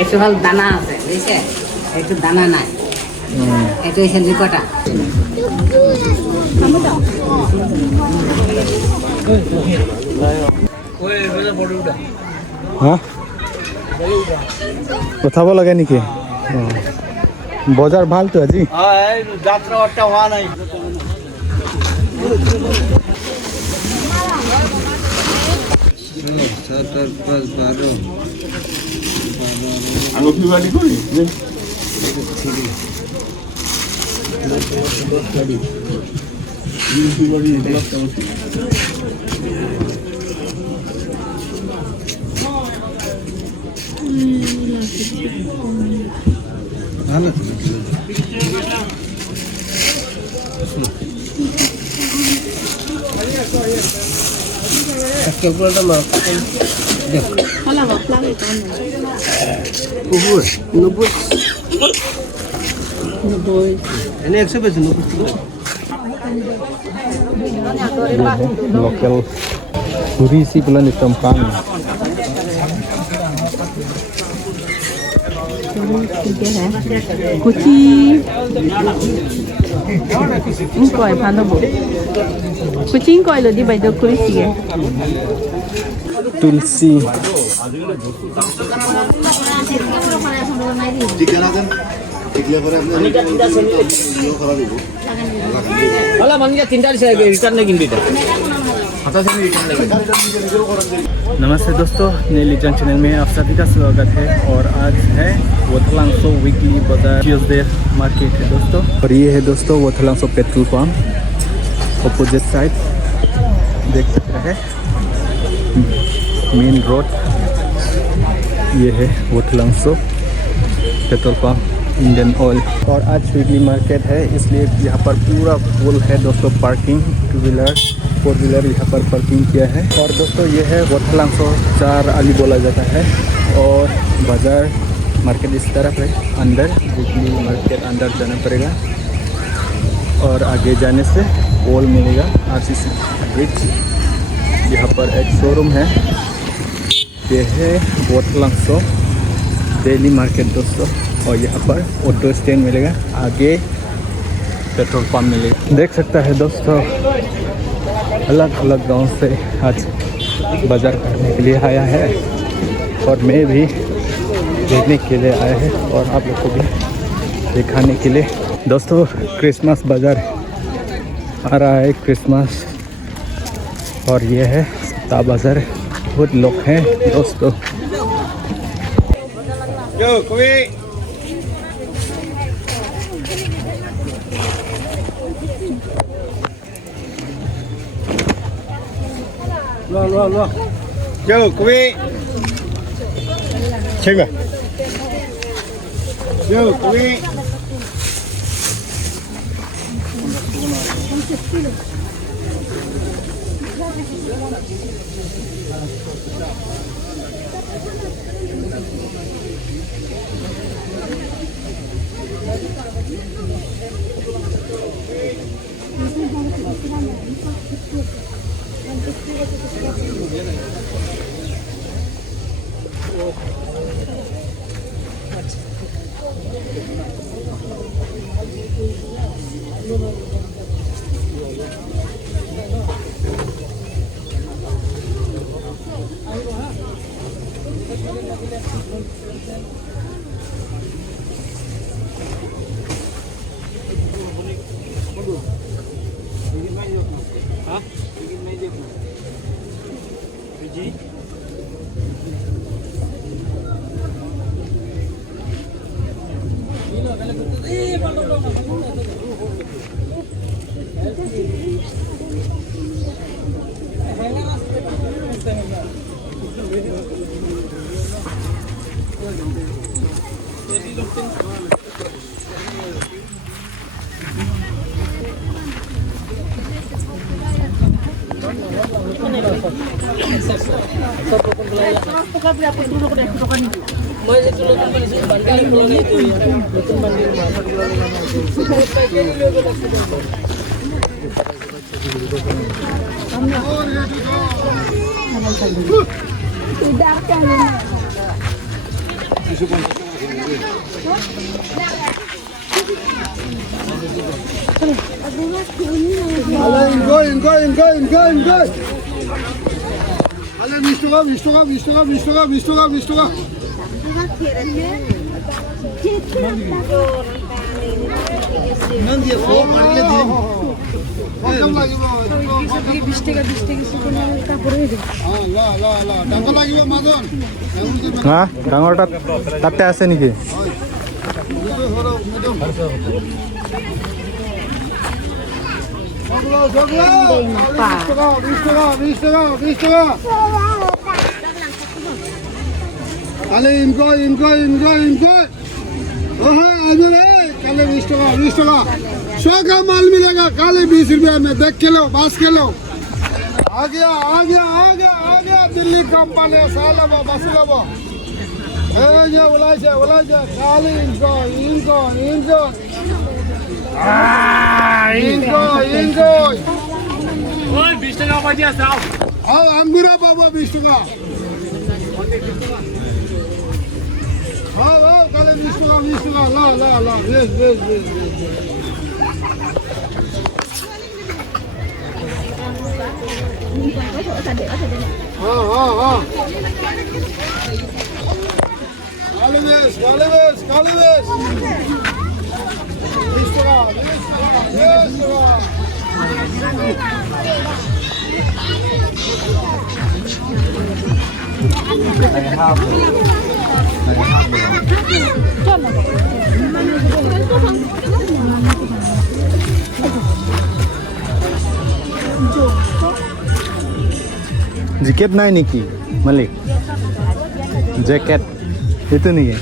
একটু হল দানা আছে বুঝছে একটু দানা নাই এটা হচ্ছে লিকটা হ্যাঁ উঠাব লাগে নেকি বজাৰ ভাল তো আজি যাত্ৰা অট্টা হোৱা নাই এনে 100 পেয়েছে lokal berisi bulan di tempat kuci ingkoi pano bu kuci ingkoi lo di baido kurisi ya tulsi होला मनिका तीनटा रिटर्न लेकिन दिटा नमस्ते दोस्तों नए लिटन चैनल में आप सभी का स्वागत है और आज है वोथलांगसो वीकली बाजार ट्यूसडे मार्केट है दोस्तों और ये है दोस्तों वोथलांगसो पेट्रोल पंप अपोजिट साइड देख सकते हैं मेन रोड ये है वोथलांगसो पेट्रोल पंप इंडियन ऑयल और आज वीकली मार्केट है इसलिए यहाँ पर पूरा फुल है दोस्तों पार्किंग 2 व्हीलर 4 व्हीलर यहाँ पर पार्किंग किया है और दोस्तों ये है वोथलांगसो 4 आली बोला जाता है और बाजार मार्केट इस तरफ है अंदर वीकली मार्केट अंदर जाना पड़ेगा और आगे जाने से पोल मिलेगा RCC ब्रिज यहाँ पर एक शोरूम है ये है वोथलांगसो डेली मार्केट दोस्तों और यहाँ पर ऑटो स्टैंड मिलेगा आगे पेट्रोल पंप मिलेगा देख सकता है दोस्तों अलग अलग गांव से आज बाजार करने के लिए आया है और मैं भी देखने के लिए आया है और आप लोग को भी दिखाने के लिए दोस्तों क्रिसमस बाजार आ रहा है क्रिसमस और ये है सप्ताह बाजार बहुत लोग हैं दोस्तों जो कोई लो जो कोई ठीक है जो कोई হা ডাঙৰটা তাতে আছে নেকি Kale inko. Kale 20 टका 100 का माल मिलेगा काले 20 रुपया में 10 किलो 5 किलो आ गया दिल्ली कंपनी साला बस लो ये उलाइसे काले इनको ओए 20 টাকা বাজি আছে आओ अंगूरा बाबा 20 टका आओ काले 20 टका ला बेस हाँ काले बेस 20 टका জেকেট নাই নেকি মালিক জেকেট itu নেকি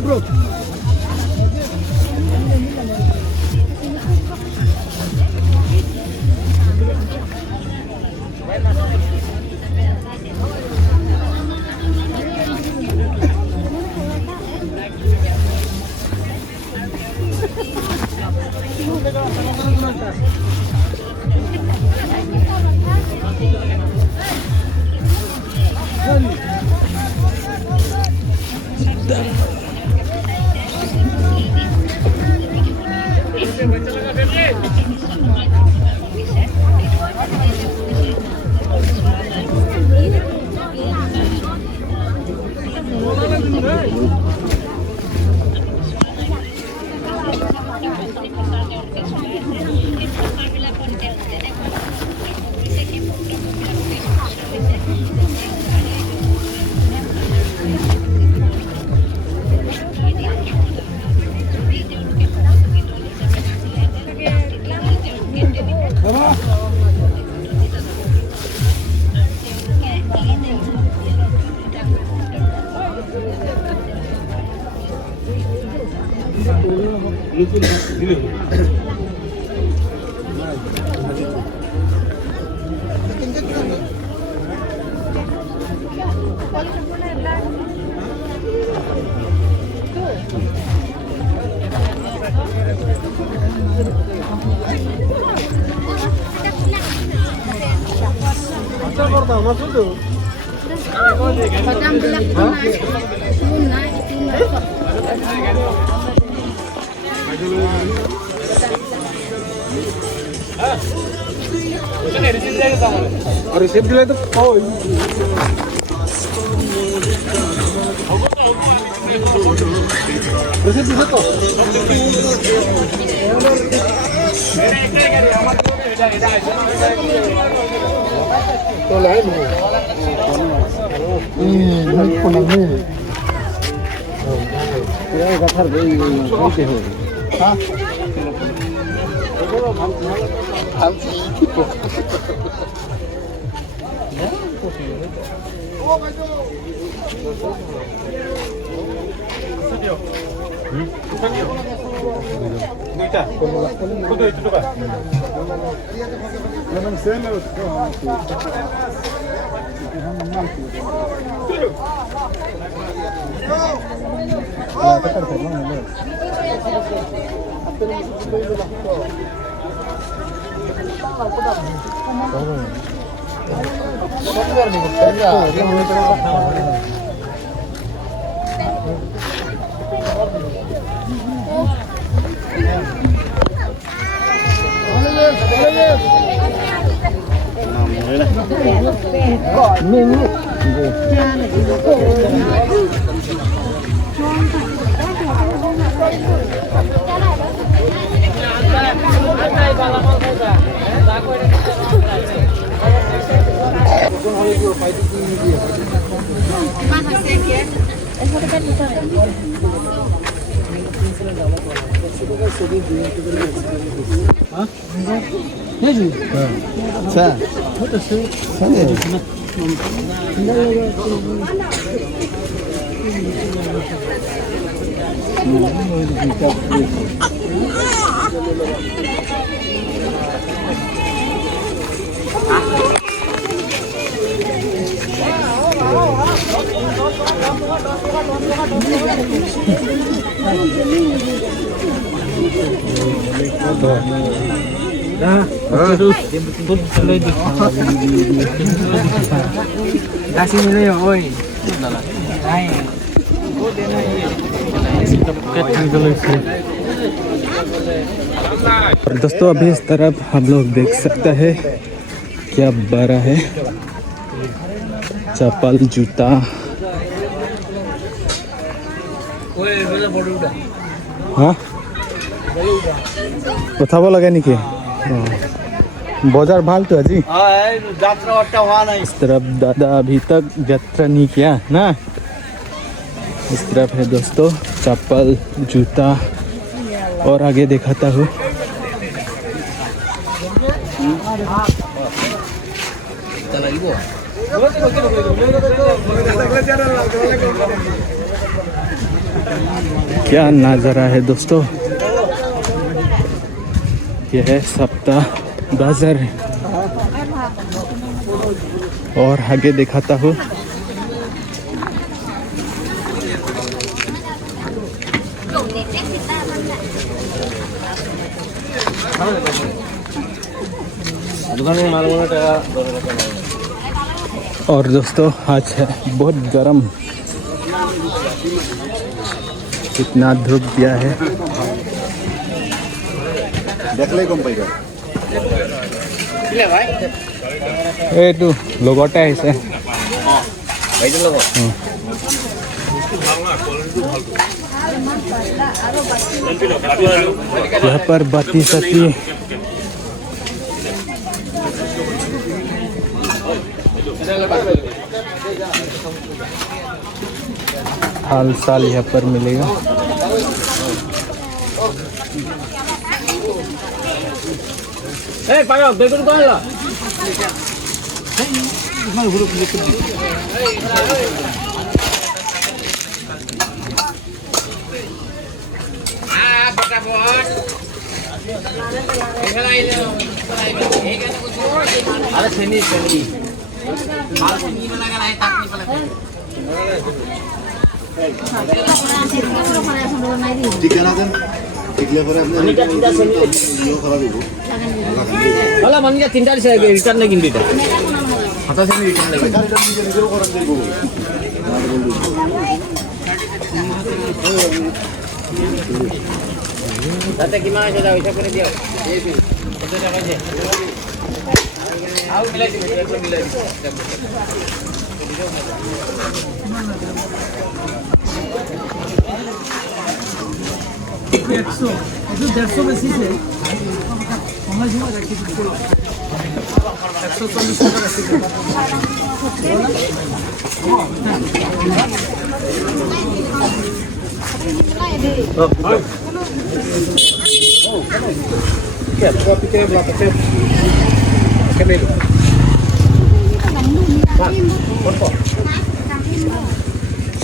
bro रिसिप्ट दिले तो रिसिप्ट दिले तो तो लाइन नहीं कोना में ये गथर गई कैसे हो हां और दोस्तों अभी इस तरफ हम लोग देख सकते हैं क्या बड़ा है, चप्पल जूता। हाँ उठाब लगे निकी बाजार भाल तो अजी इस तरफ दादा अभी तक यात्रा नहीं किया ना। इस तरफ है दोस्तों चप्पल जूता और आगे दिखाता हूँ। क्या नज़ारा है दोस्तों, यह है सप्ताह बाजार और आगे दिखाता हूँ। और दोस्तों आज है बहुत गर्म, कितना धूप दिया है। देख ले कम पाइगा ए तू लोगोटा है यहाँ पर बाती सती हाल साल यहाँ पर मिलेगा। बेगुन कौन ला अरे सेनी सेनी ठीक है ना देन इतले पर आपने यो करा देबो होला मन के तीनटा से रिटर्न नहीं किंदिता हता से रिटर्न नहीं जो करा देबो दादा की मां से जाओ ऐसा कर दियो ये भी कत टाका छे आओ मिलाई दे मिलाई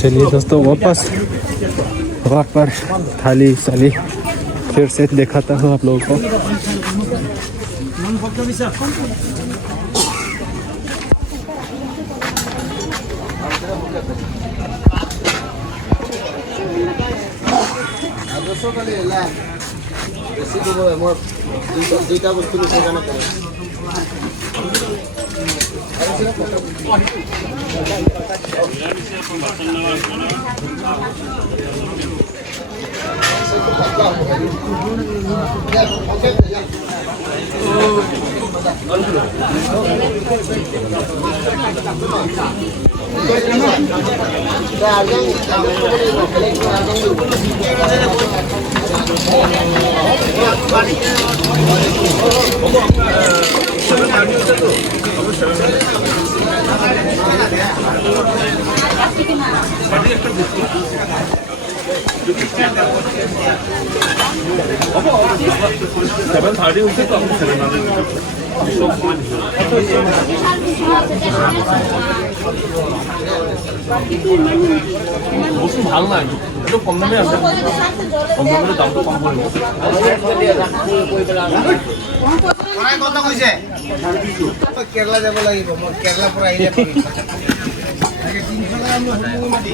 चलिए दोस्तों वापस वहाँ पर थाली साली फिर से दिखाता हूँ आप लोगों को। 무슨 다른 거 아니죠? 좀 건너면 안 돼. 건너면 나도 안 보이고. কত কইছে কেরলা যাব লাগিব মই কেরলা পৰা আহিলে 300 টাকা আমি হলমুগি মাটি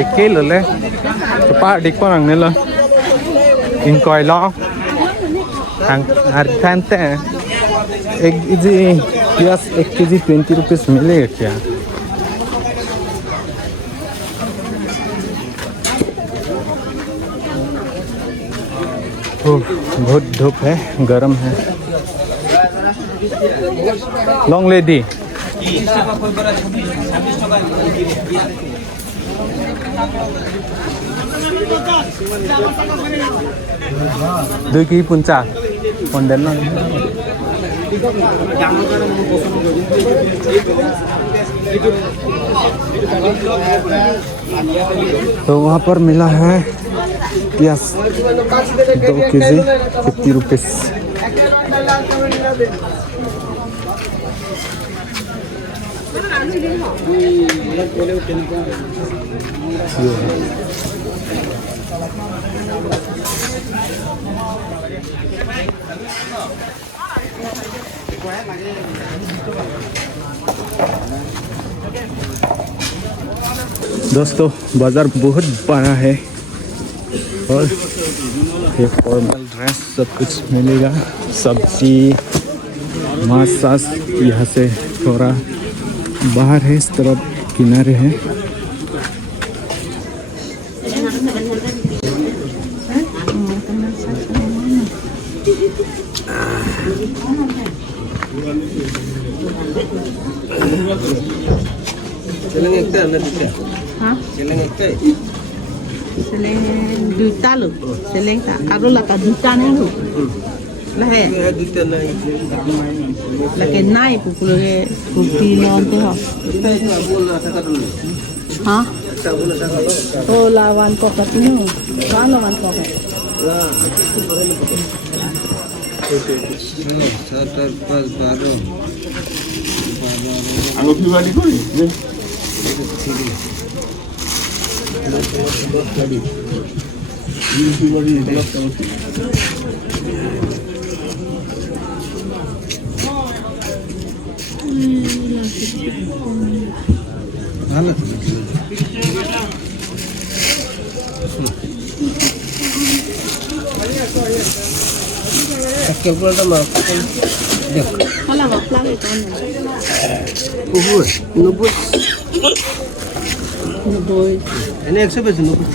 एक के ले तो पा डिक पर अंगने लो इन कोई लो hàng arthante एक जी प्लस 1 केजी 20 रुपीस मिलेगा क्या? बहुत धूप है, गरम है। लॉन्ग लेडी 2 केजी 50 पंडेल ना तो वहाँ पर मिला है प्याज 2 केजी 50 रुपीस। दोस्तों बाजार बहुत बड़ा है और ये फॉर्मल ड्रेस सब कुछ मिलेगा। सब्जी मांस सास यहाँ से थोड़ा बाहर है, इस तरफ किनारे है। Seleng ekta na duta. Ha? Seleng ekta. Seleng duta lo. Seleng ta. Aro la ka duta ne lo. La hai. Duta na. La ke nai pupulo ke kupti non te ho. Ha? Oh lawan pocket no. Kan lawan pocket. Satar pas baro. Anu pribadi kau ni? Sakit pula tak mau. Hala ba plan ko na. Ubur, nubus. No boy. Ini 100 peso nubus.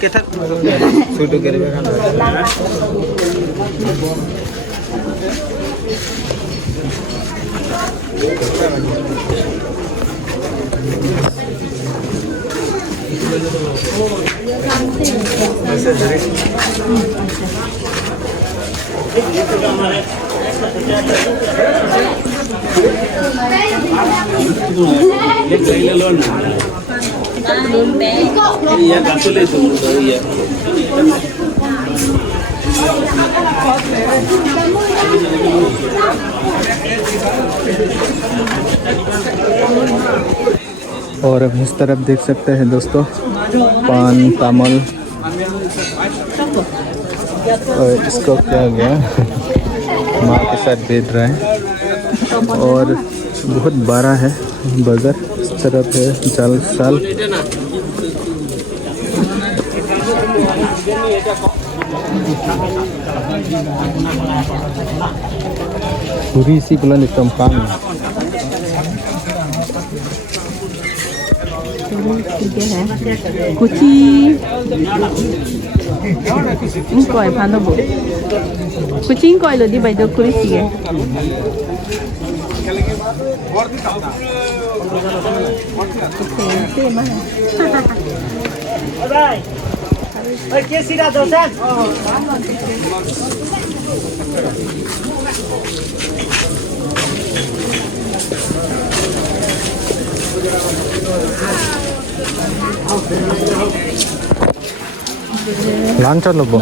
Ketat. Sudah kira kan. Iya, kasih tu. Iya. और अब इस तरफ देख सकते हैं दोस्तों, पान तामल और इसको क्या गया माँ के साथ बेच रहे हैं। और बहुत बड़ा है बाजार, इस तरफ है जाल साल। पूरी isi bulan di Tempang. Kuci. Ingkoi pano bo. Kuci ingkoi lo di baido kurisi ya. Lancar loh, Bu.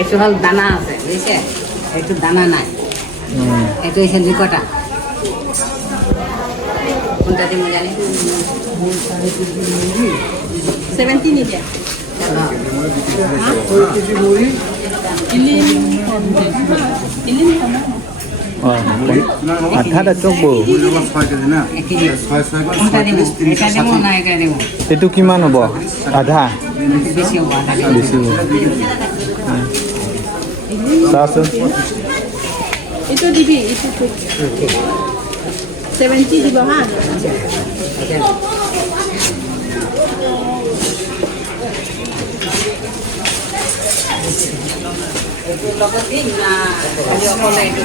একটু হল দানা আছে বুঝছে, একটু দানা নাই, একটু এসে নিকটা কোনটা দিব জানি 17 ini dia. Ini sama. আঠা dah coba. কোনটা দিব, এটা দিব না এটা দিব, Itu gimana, Bu? Ada. বেশি হবো আধা Di sini. Satu. Itu dibi, itu tuh. 70 di bawah. itu lokasi na, ada apa lagi?